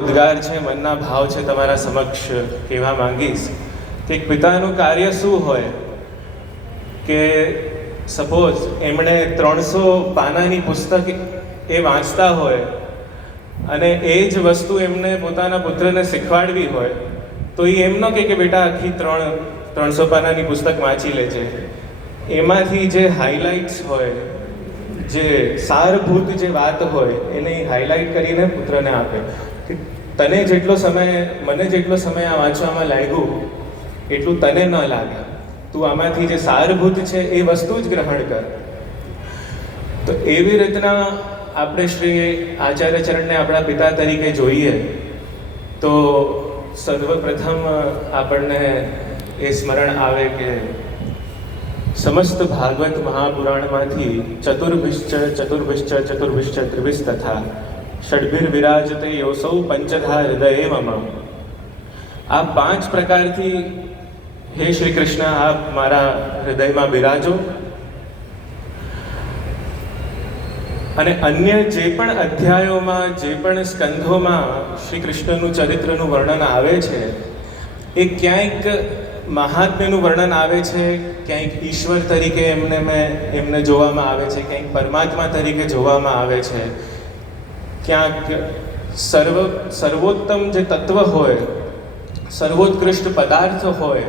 ઉદ્ગાર છે, મનના ભાવ છે તમારા સમક્ષ કહેવા માંગીશ કે એક પિતાનું કાર્ય શું હોય કે સપોઝ એમણે 300 પાનાની પુસ્તક એ વાંચતા હોય અને એ જ વસ્તુ એમને પોતાના પુત્રને શીખવાડવી હોય તો એ એમ ન કહે કે બેટા આખી 300 પાનાની પુસ્તક વાંચી લેજે. એમાંથી જે હાઇલાઇટ્સ હોય, જે સારભૂત જે વાત હોય એને હાઇલાઇટ કરીને પુત્રને આપે કે તને જેટલો સમય, મને જેટલો સમય આ વાંચવામાં લાગ્યું એટલું તને ન લાગે, તું આમાંથી જે સારભૂત છે એ વસ્તુ જ ગ્રહણ કર. તો એવી રીતના આપણે શ્રી આચાર્ય ચરણને આપણા પિતા તરીકે જોઈએ તો સર્વપ્રથમ આપણને એ સ્મરણ આવે કે સમસ્ત ભાગવત મહાપુરાણમાંથી ચતુર્ભિશ્ચ ત્રિભિશ તથા ષડભિર વિરાજતે યોસૌ પંચધા હૃદયે મમ. આ 5 પ્રકારથી હે શ્રી કૃષ્ણ આપ મારા હૃદયમાં બિરાજો. અને અન્ય જે પણ અધ્યાયોમાં, જે પણ સ્કંધોમાં શ્રી કૃષ્ણનું ચરિત્રનું વર્ણન આવે છે એ ક્યાંક મહાત્મ્યનું વર્ણન આવે છે, ક્યાંક ઈશ્વર તરીકે એમને જોવામાં આવે છે, ક્યાંક પરમાત્મા તરીકે જોવામાં આવે છે, ક્યાંક સર્વોત્તમ જે તત્વ હોય, સર્વોત્કૃષ્ટ પદાર્થ હોય